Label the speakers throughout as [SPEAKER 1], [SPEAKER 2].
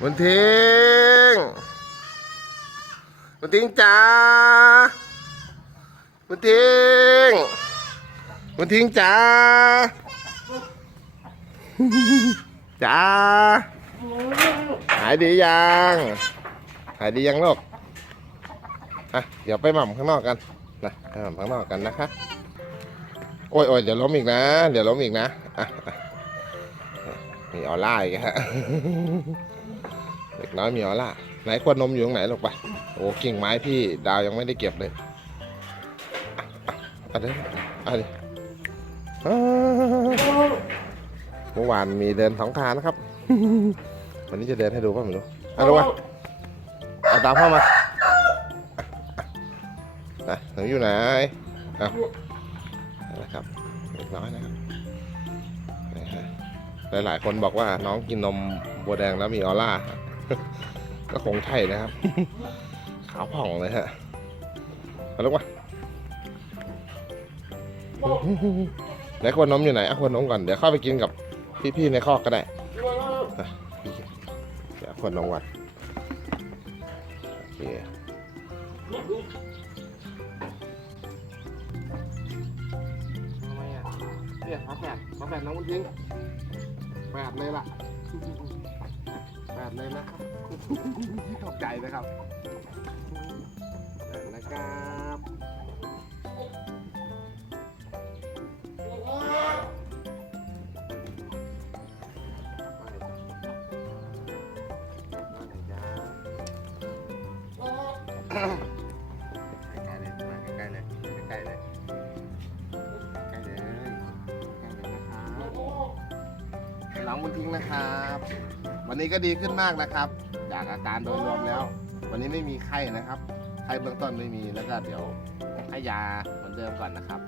[SPEAKER 1] บุญทิ้งบุญทิ้งจ้าบุญทิ้งบุญทิ้งจ้าจ้าหายดียังหายดียังลูกอะเดี๋ยวไปหม่ำข้างนอกกันนะไปหม่ำข้างนอกกันนะคะโอ้ยโอ้ยเดี๋ยวล้มอีกนะ เดี๋ยวล้มอีกนะอะอะมีออร่าอีกฮะ เด็กน้อยมีออร่าไหนขวดนมอยู่ตรงไหนลูกไปโอ้กิ่งไม้พี่ดาวยังไม่ได้เก็บเลยอะเดี๋ยวอะดิเมื่อวานมีเดินสองทางนะครับ วันนี้จะเดินให้ดูป่ะไม่รู้อะดูมาเอาตามพ่อมาอะหนูอยู่ไหนอะนะครับเด็กน้อยนะครับหลายๆคนบอกว่าน้องกินนมบัวแดงแล้วมีออร่า ก็คงใช่นะครับ ขาวผ่องเลยฮะเอาลูกมาไหนขวดนมอยู่ไหนเอาขวดนมก่อน เดี๋ยวเข้าไปกินกับพี่ๆในคอกก็ได้อะพี่เดี๋ยวเอาขวดนมก่อนโอเคทำไมอะเนี่ยมาแฝดมาแฝดน้องบุญทิ้งแฝดเลยล่ะแป ดเลยนะครับขอบใจนะครับนะครับใกล้ๆเลยมาใกล้ๆเลยใกล้ๆเลยใกล้เลยใกล้เลยนะครับน้องบุญทิ้งนะครับ วันนี้ก็ดีขึ้นมากนะครับ จากอาการโดยรวมแล้ว วันนี้ไม่มีไข้นะครับ ไข้เบื้องต้นไม่มีแล้วก็เดี๋ยวให้ยาเหมือนเดิมก่อนนะครับ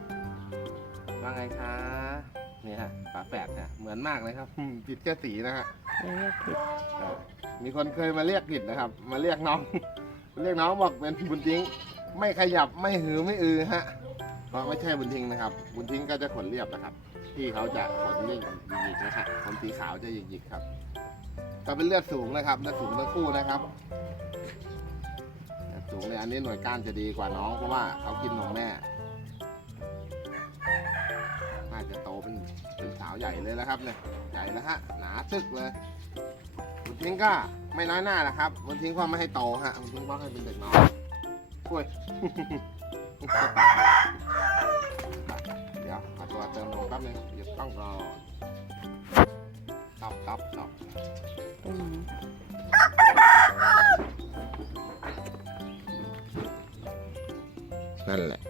[SPEAKER 1] ว่าไงคะนี่ฮะฝาแฝดเนี่ยเหมือนมากเลยครับอืมผิดแค่สีนะฮะ
[SPEAKER 2] เรียกผิด
[SPEAKER 1] อ่ามีคนเคยมาเรียกผิดนะครับ มาเรียกน้อง เรียกน้องบอกเป็นบุญทิ้ง ไม่ขยับไม่หือไม่อือฮะเพราะไม่ใช่บุญทิ้งนะครับ บุญทิ้งก็จะขนเรียบนะครับ ที่เขาจะขนเรียบหยิกๆนะครับขนสีขาวจะหยิกๆครับ ก็เป็นเลือดสูงนะครับเลือดสูงทั้งคู่นะครับเลือดสูงเนี่ยอันนี้หน่วยก้านจะดีกว่าน้องเพราะว่าเขากินนมแม่น่าจะโตเป็นเป็นสาวใหญ่เลยแล้วครับเนี่ยใหญ่แล้วฮะหนาทึกเลยบุญทิ้งก็ไม่น้อยหน้านะครับบุญทิ้งว่าไม่ให้โตฮะบุญทิ้งว่าให้เป็นเด็กน้อยอุ้ยเดี๋ยวเอาตัวเติมลงแป๊บนึงหยุดกล้องก่อ นตับตับตับ
[SPEAKER 2] อืม
[SPEAKER 1] นั่นแหละ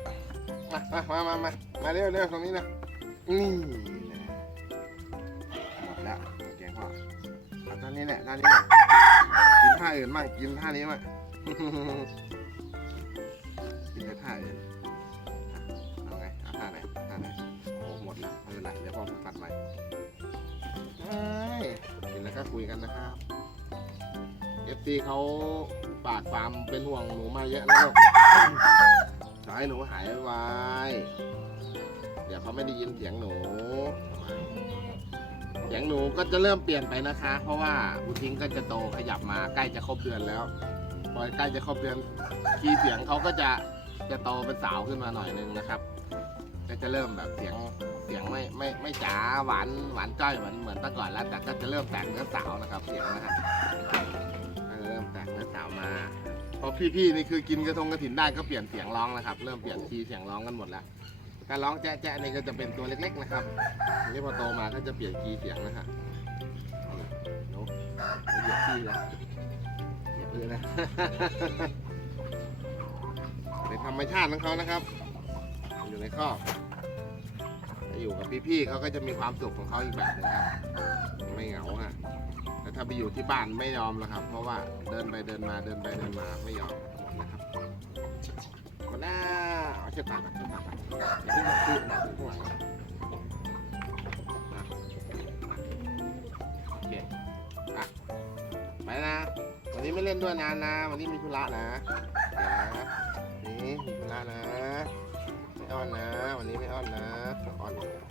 [SPEAKER 1] มามามามามาเร็วเร็วตรงนี้นะนี่แหละหมดแล้วเก่งพ่อเอาท่านี้แหละท่านี้แหละกินท่าอื่นบ้างกินท่านี้บ้าง คุยกันนะครับเอฟซีเขาฝากความเป็นห่วงหนูมาเยอะนะลูกขอให้หนูหายไวเดี๋ยวเขาไม่ได้ยินเสียงหนู เสียงหนูก็จะเริ่มเปลี่ยนไปนะคะ เพราะว่าบุทิ้งก็จะโตขยับมาใกล้จะครบเดือนแล้วพอใกล้จะครบเดือนคีย์เสียงเขาก็จะจะโตเป็นสาวขึ้นมาหน่อยนึงนะครับ ก็จะเริ่มแบบเสียง เสียงไม่ไม่ไม่จ๋าหวานหวานจ้อยเหมือนเหมือนแต่ก่อนแล้ว แต่ก็จะเริ่มแตกเนื้อสาวนะครับ เสียงนะฮะเริ่มแตกเนื้อสาวมาพอพี่ๆนี่คือกินกระทงกระถินได้ก็เปลี่ยนเสียงร้องนะครับ เริ่มเปลี่ยนคีย์เสียงร้องกันหมดแล้วการร้องแจ๊ะแจ๊ะนี่ก็จะเป็นตัวเล็ก ๆ นะครับอันนี้พอโตมาก็จะเปลี่ยนคีย์เสียงนะฮะหนูหนูเหยียบที่แล้วเหยียบเลยนะเป็นธรรมชาติของเขานะครับ อยู่ในคอกถ้า อยู่กับพี่ๆเขาก็จะมีความสุขของเขาอีกแบบหนึงครับไม่เหงาฮะแต่ถ้าไปอยู่ที่บ้านไม่ยอมแล้วครับ เพราะว่าเดินไปเดินมาเดินไปเดินมาไม่ยอมหมดนะครับคนหน้าเอาเชือกปากก่อนเชือกปาอนอย่าเพิ่งมาขึ้นนะข้างหลังนะโอเคอะไปนะ วันนี้ไม่เล่นด้วยนานนะ วันนี้มีธุระนะเดี๋ยวนะนี่มีธุระนะ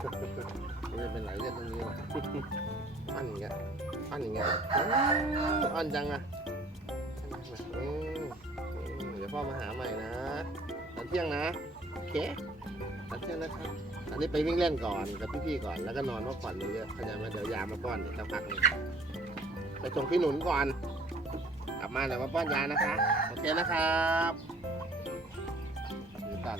[SPEAKER 1] ม่อ้อนนะอ้อนไม่เป็นไรเล่นตรงนี้หรอกอ้อนอย่างเงี้ยอ้อนอย่างเงี้ยอืมอ้อนจังอะเดี๋ยวพ่อมาหาใหม่นะตอนเที่ยงนะโอเคตอนเที่ยงนะครับอันนี้ไปวิ่งเล่นก่อนกับพี่ๆก่อนแล้วก็นอนพักผ่อนเยอะๆเข้าใจไหมเดี๋ยวยามาป้อนอีกสักพักนึงไปส่งพี่หนุนก่อน กลับมาเดี๋ยวมาป้อนยานะคะโอเคนะครับดูกัน